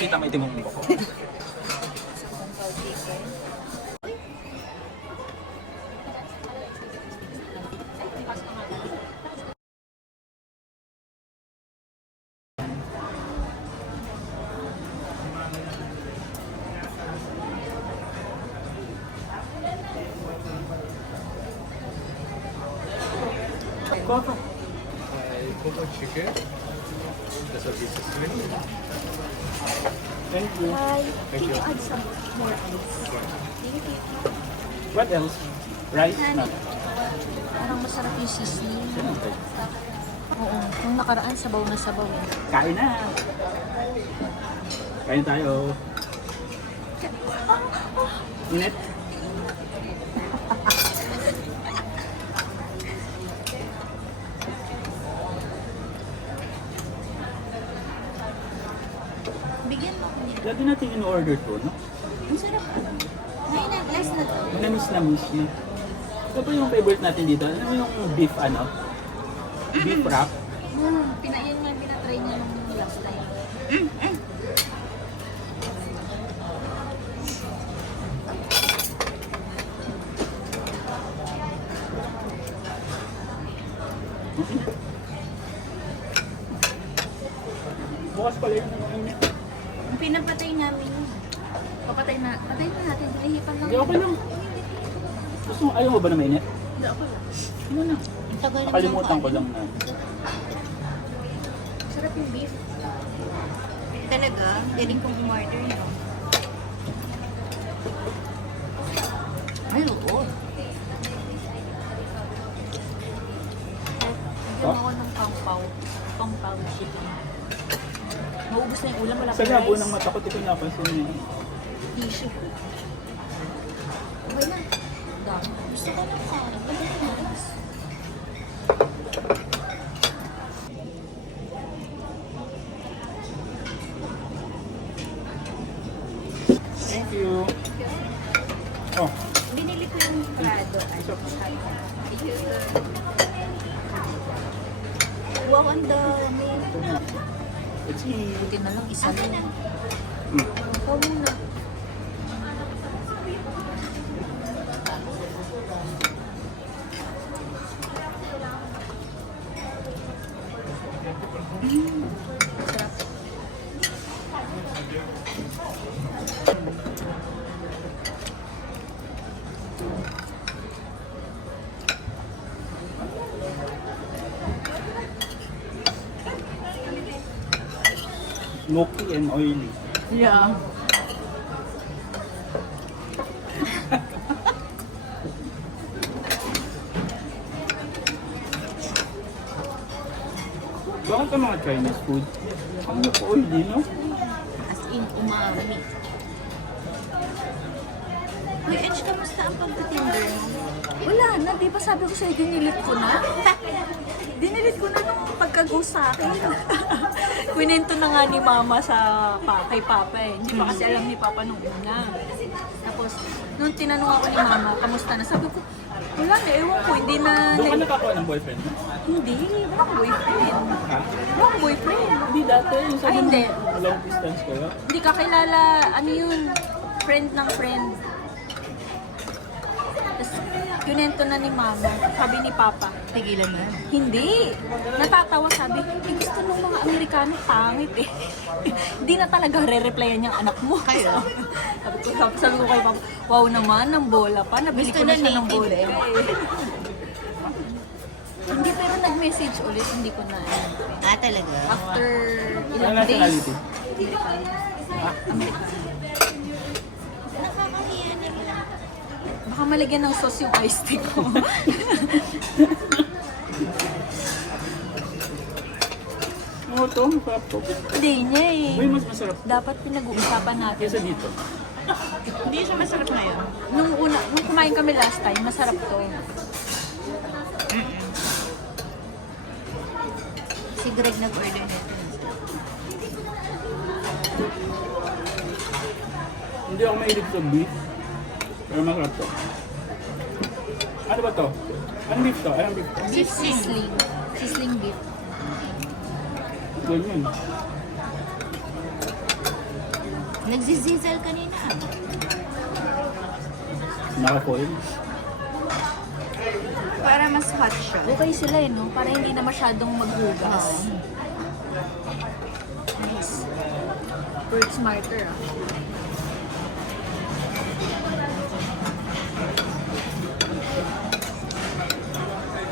makita may timong ko. Coco. Coco chicken. That's a piece of shrimp. Thank you. Hi. Thank Can you. you add some more ice? Thank you. What else? Rice? Honey. No. Parang masarap yung seasoning. Oo. Nung nakaraan, sabaw na sabaw. Kain na. Kain tayo. Init. Bigyan mo ako nito. Lagi natin in-order to, no? Ang sarap. Ngayon na, last na to. Manamis na miss niya. Ito pa yung favorite natin dito. Ano yung beef ano? Beef wrap. Yan nga, pinatry niya nung last time. Bukas pala yun. Yung pinapatay namin, patay na natin, hinihipan lang. Hindi, okay lang. Gusto mo, ayaw mo ba na mainit? Hindi, ako lang. Ano na? Tagal lang Nakalimutan ko lang na. Sarap yung beef. Talaga? Galing kong umorder no? Ay, oo. Bigyan ako ng pangpaw. Pangpaw chicken. Maubos na yung ulam, wala Sa pa labo rice. ng mata ko, di ko napansin yun. Tissue. Okay na. Dami. Gusto ko ng kanin. Pwede ko na rice. Thank you. Oh, Binili ko yung Prado at Thank you. Wow, ang dami. it's me. Buti na lang, isa lang. Mm. Ikaw muna. Sarap. Smoky and oily. Yeah. Bakit ang mga Chinese food? Ang oily, no? As in, umami. Uy, Edge, kamusta ang pagtitinder mo? Wala na, di ba sabi ko sa'yo, dinilit ko na? Dinilit ko na nung pagka-go sa akin. Kwinento na nga ni Mama kay Papa eh. Hindi pa kasi alam ni Papa nung una. Tapos, nung tinanong ako ni Mama, kamusta na? Sabi ko, wala na, ewan ko, hindi na... Doon ka nakakuha ng boyfriend mo? Hindi, walang boyfriend. Ha? Walang boyfriend. Hindi dati. Yung sabi mo, hindi. long distance kayo? Hindi ka kilala, ano yun, friend ng friend. Tapos, kunento na ni Mama, sabi ni Papa, tigilan na. Hindi. Natatawa, sabi, gusto ng mga Amerikano, pangit eh. Hindi na talaga re-replyan yung anak mo. sabi ko kay Papa, wow naman, ng bola pa. Nabili ko na siya ng bola. Hindi, pero nag-message ulit, hindi ko na. Talaga? After Ano ilang days. nationality? Amerikano. Nakakahiya nila. Baka malagyan ng sauce yung iced tea ko. Oo, ito. Masarap to. Hindi niya eh. Uy, mas masarap Dapat pinag-uusapan natin. kesa dito. Hindi siya masarap ngayon. Nung kumain kami last time, masarap to. Si Greg nag-order nito. Hindi ako mahilig sa beef. Pero masarap to. Ano ba to? Anong beef to? Anong beef to? Beef sizzling. Sizzling beef. Ganyan. Nagsizizel kanina. Naka-coil. Para mas hot siya. Okay sila eh, no? Para hindi na masyadong maghugas. Nice. Work smarter, ah.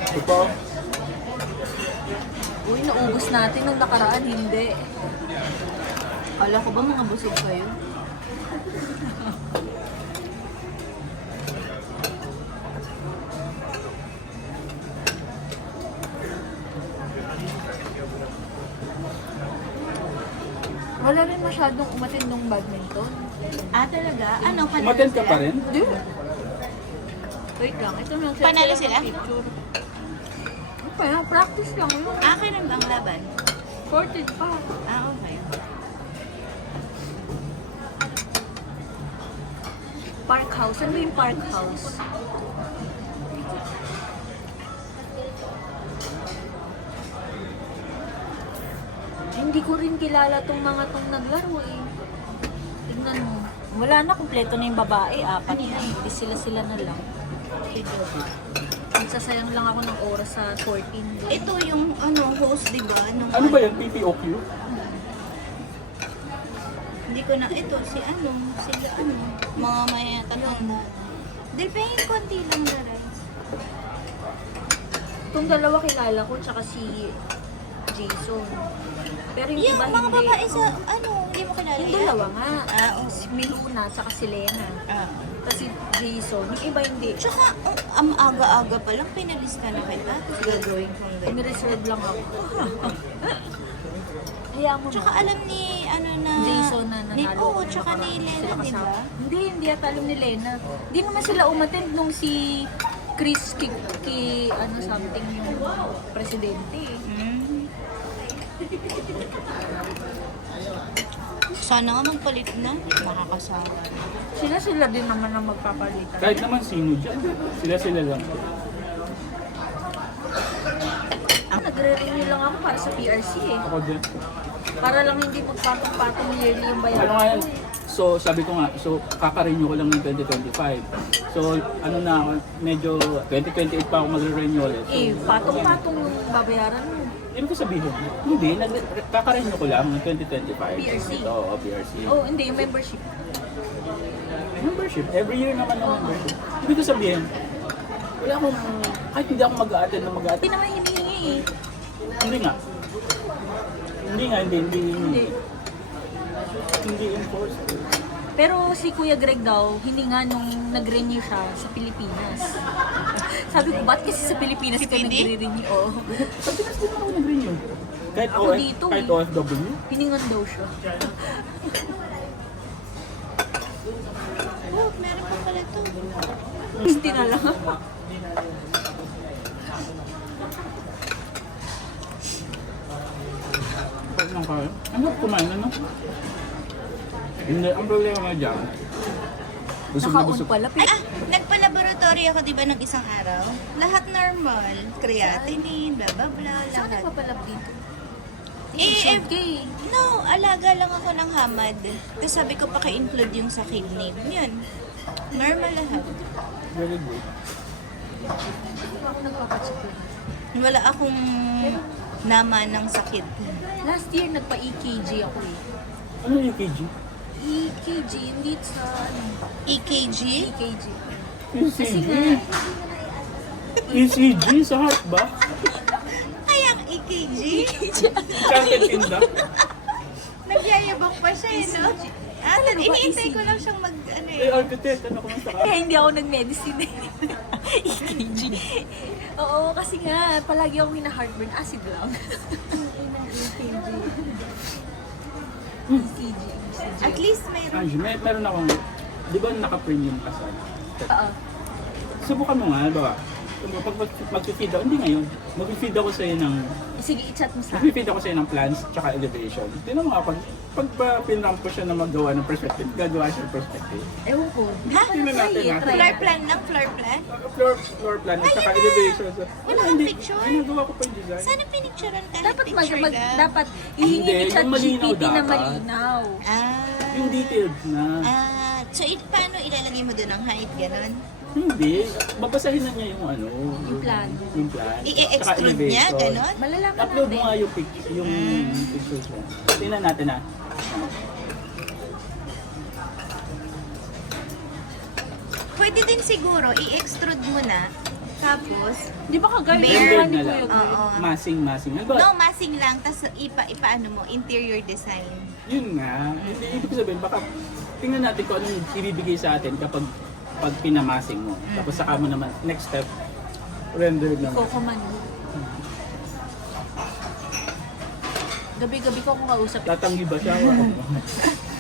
Ito po. Uy, naubos natin nung nakaraan, hindi. Kala ko ba mga busog kayo? Wala rin masyadong umatin nung badminton. Ah, talaga? Ano, panalo Umattend ka sila? pa rin? Hindi. Wait lang, ito lang. Panalo sila? Picture. Ano pa yan? Practice lang yun. Ah, kailan ba ang laban? 14 pa. Ah, okay. Park house. Ano yung park house? Hindi ko rin kilala tong mga tong naglaro eh. Tingnan mo. Wala na, kumpleto na yung babae. Apat na eh. Di sila na lang. Nagsasayang lang ako ng oras sa 14. Ito yung host, di ba? Nung Ano ba yan? PPOQ? Hindi ko na, ito, sila mga may tatlong. Delphin, konti lang na rice. Itong dalawa kilala ko, tsaka si Jason. Pero yung Yung iba mga hindi. babae sa, hindi mo kilala Yung yan? dalawa nga. Ah, oo. Si Miluna, tsaka si Lena. Ah. Kasi Jason, yung iba hindi. Tsaka, ang aga-aga pa lang, pinalista na kita. Tapos gagawin kong ganyan. Ini-reserve lang ako. Hayaan mo Tsaka na. alam ni, Jason na ni, nanalo. oo, tsaka ni Lena, di ba? Hindi ata alam ni Lena. Hindi naman sila umattend nung si Chris something yung presidente eh. Hmm. Sana nga magpalit na. Makakasama. Sila din naman ang magpapalitan. Kahit naman sino dyan. Sila lang. Nagre-renew lang ako para sa PRC eh. Ako din. Para lang hindi magpatong-patong yearly yung bayaran. Ano nga yan? So, sabi ko nga, kaka-renew ko lang ng 2025. So, na ako, medyo 2028 pa ako magre-renew ulit. So, Eh, patong-patong yung babayaran mo. ibig ko sabihin, hindi, kaka-renew ko lang ng 2025. PRC. Oo, PRC. Oh, hindi, yung membership. Membership. Every year naman ng membership. Ibig ko sabihin, wala akong, kahit hindi ako mag-a-attend na Hindi mag-a-attend. naman hinihingi eh. Hindi nga. Hindi. Hindi enforced. Pero si Kuya Greg daw, hindi nga nung nag-renew siya sa Pilipinas. Sabi ko, ba't kasi sa Pilipinas ka Depende. nagre-renew? Oh. Sa Pinas din ako nag-renew. Kahit, Ako dito kahit eh. OFW. Hiningan daw siya. Oh, meron pa pala to. Hindi na lang. Pag nang kaya. Ano kumain, ano? Hindi, ang problema nga dyan. Busog na Nakaon busog. pala. Ay, nagpa-laboratory ako, di ba, ng isang araw? Lahat normal. Creatinine, blah, blah, blah, Saan lahat. nagpapalab dito? Eh, Okay. no, alaga lang ako ng hamad. Tapos sabi ko, paki-include yung sa kidney. Yun. Normal lahat. Very good. Ako nagpapacheck lang. Wala akong naman ng sakit. Last year, nagpa-EKG ako eh. Ano yung KG? EKG, hindi sa EKG? EKG. Kasi ECG? nga, ECG sa heart ba? Ay, ang EKG? Chanted in the? Nagyayabang pa siya, eh, no? Ah, Ano ba, iniintay ko ECG? lang siyang Eh, architect, ano ko na sa kaya hindi ako nag-medicine eh. EKG. Oo, kasi nga, palagi akong hina-heartburn. Acid lang. EKG. ECG. At least mayroon. Angie, meron akong, di ba naka-premium ka sa? Oo. Subukan mo nga, ba? Pag mag-feed ako, hindi ngayon. Mag-feed ako sa'yo ng, Sige, i-chat mo sa akin. mag-feed ako sa'yo ng plans tsaka elevation. Tingnan mo nga, pag pinramp ko siya na magawa ng perspective, gagawa siya ng perspective. Ewan ko. Ha? Tingnan natin ha. Floor plan lang, floor plan? Floor plan at saka elevation. Wala kang picture? Ginagawa ko pa yung design. Sana pinicturean ka Dapat picture lang. dapat ihingi Hindi, ni chat yung malinaw GPT na dapat. malinaw. Yung detailed na. So, paano ilalagay mo doon ang height, gano'n? Hindi. Babasahin na niya yung ano. Yung plan. Yung plan. Tsaka I-extrude niya, elevation. gano'n? Malalaman Upload mo natin. nga yung, yung pictures mo. Tingnan natin ha. Pwede din siguro, i-extrude mo na. Tapos, Di ba kagaya Bare. yung Rendered ni na Kuya lang. Greg? Oo. Masing. Ano ba? no, massing lang. Tapos, ipaano mo, interior design. Yun nga. Hindi ibig sabihin, baka tingnan natin kung anong ibibigay sa atin kapag pinamasing mo. Tapos saka mo naman, next step, rendered naman. Coco man. Gabi-gabi ko kung kausap. Tatanggi ba siya? O ano?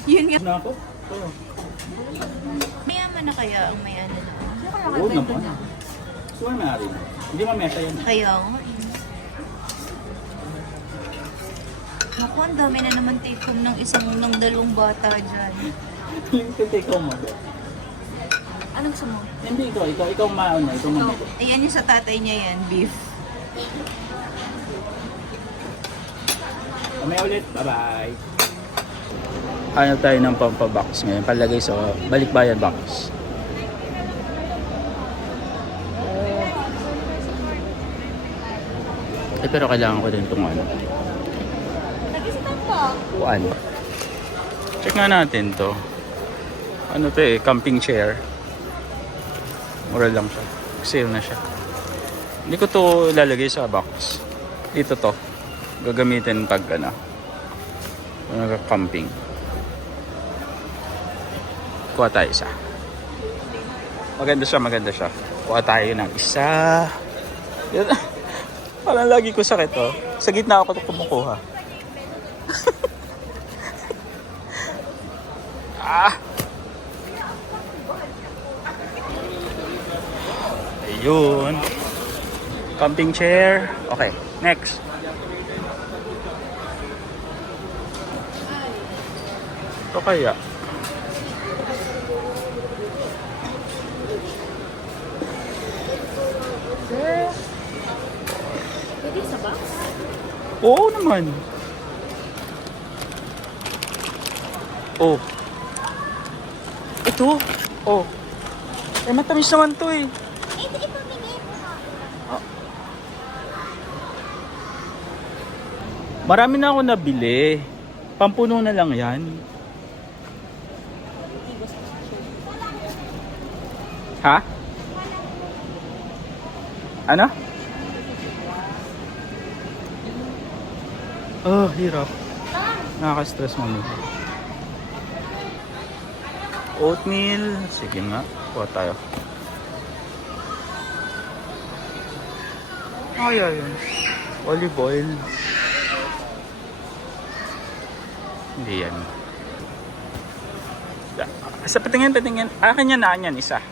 Yun nga. Na ako? Oo. Mayaman na kaya ang may ano na. Sino kaya Oo kaibento naman. niya? Sure na rin. Hindi mamesa yan. Kaya nga. Naku, ang dami na naman take home ng dalawang bata dyan. Yung take home mo. Anong gusto mo? Hindi ikaw mauna, ikaw mamili. Ayan yung sa tatay niya yan, beef. Mamaya ulit, bye-bye. Hanap tayo ng pampabox ngayon, palagay sa balikbayan box. Pero kailangan ko din itong ano. Nag-stop po. Uan. Check nga natin to. Ano to camping chair. Mura lang siya. Sale na siya. Hindi ko to ilalagay sa box. Dito to. Gagamitin pag nag-camping. Kuha tayo isa. Maganda siya. Kuha tayo ng isa. Yan. Parang lagi ko sakit oh. Sa gitna ako ito kumukuha. Ayun. Camping chair. Okay, next. Ito kaya. Pwede sa box? Oo naman. Oh. Ito. Oh. Matamis naman to eh. Marami na ako nabili. Pampuno na lang yan. Ha? Ano? Oh, hirap. Nakaka-stress mo. Oatmeal. Sige nga. Kuha tayo. Ay. Olive oil. Hindi yan. Sa patingin. Akin yan na yan. Isa.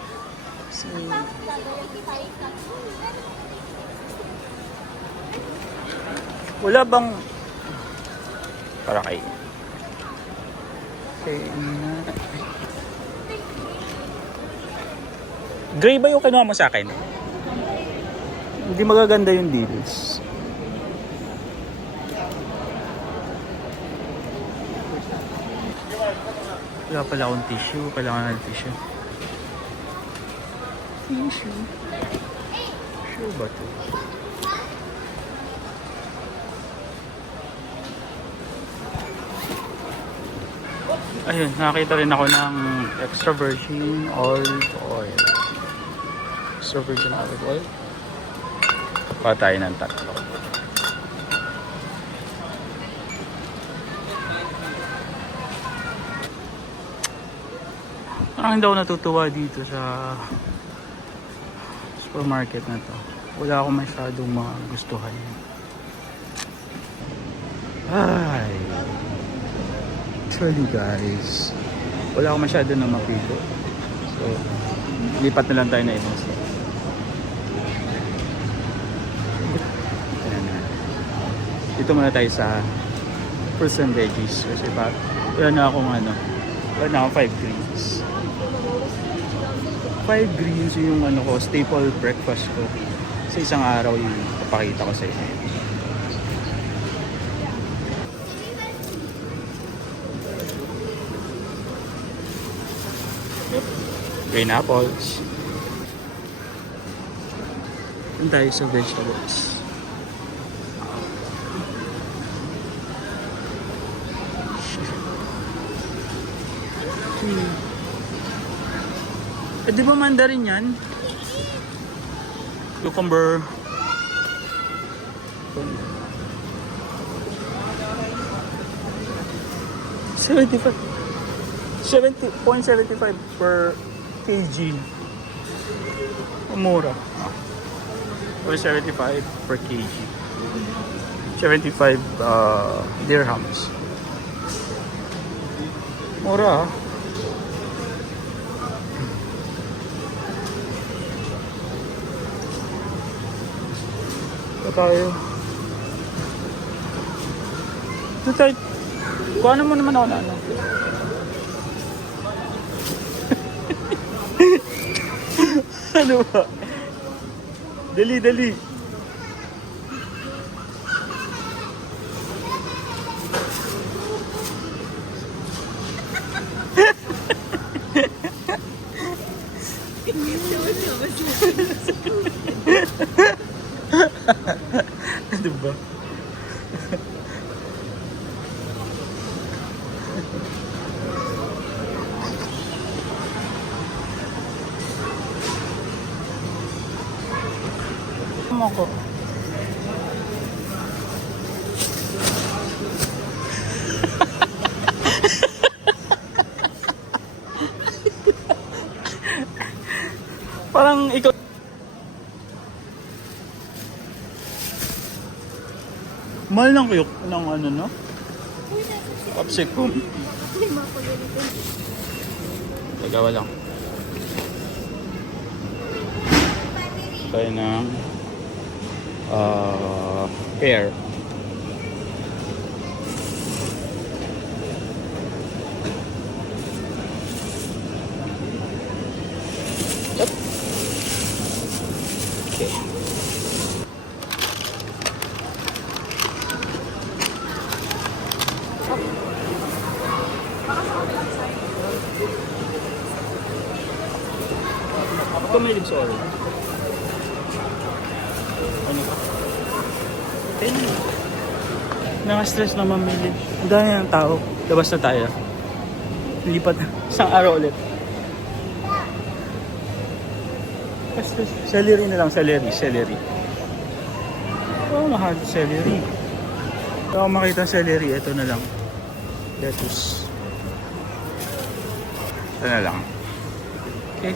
Wala bang... Para kay... Gray ba yung kinuha mo sa akin? Hindi magaganda yung deals. Wala pala akong tissue. Kailangan ng tissue. Tissue ba ito? Ayun, nakakita rin ako ng extra virgin olive oil. Extra virgin olive oil. Kuha tayo ng tatlo. Parang hindi ako natutuwa dito sa supermarket na to. Wala akong masyadong magustuhan. Ay. Actually guys, wala akong masyado na mapili. So, lipat na lang tayo na ibang store. dito muna tayo sa fruits and veggies. Kasi wala na akong wala na akong 5 greens. 5 greens yung staple breakfast ko. Sa isang araw yung papakita ko sa inyo. Green apples. Doon tayo sa vegetables. Di ba mandarin yan? Cucumber. $70.75 per kg. Mura. 75 per kg. 75 dirhams. Mura. Ito tayo. Ito tayo. Kuha mo naman ako na ano ba? Dali, dali. Ano ba? Ako. Parang ikaw. Mahal ng kuyok ng no? Capsicum. Tagawa lang. Tayo ng pear. Yep. Okay. Ako may sa orange. Ano ba? Naka-stress na mamili. Ang dami ng tao. Labas na tayo. Lipat na. Isang araw ulit. Stress. Celery na lang. Celery. Oh, mahal. Celery. Kung ako makita celery, ito na lang. Lettuce. Ito na lang. Okay.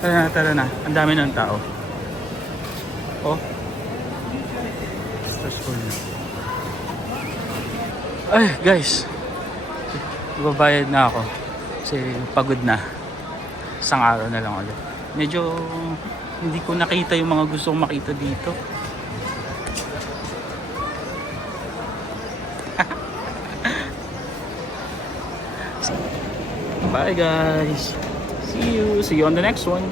Tara na. Ang dami ng tao. Oh. Stressful na. Ay, guys. Babayad na ako. Kasi pagod na. Isang araw na lang ulit. Medyo hindi ko nakita yung mga gusto kong makita dito. Bye guys. See you on the next one.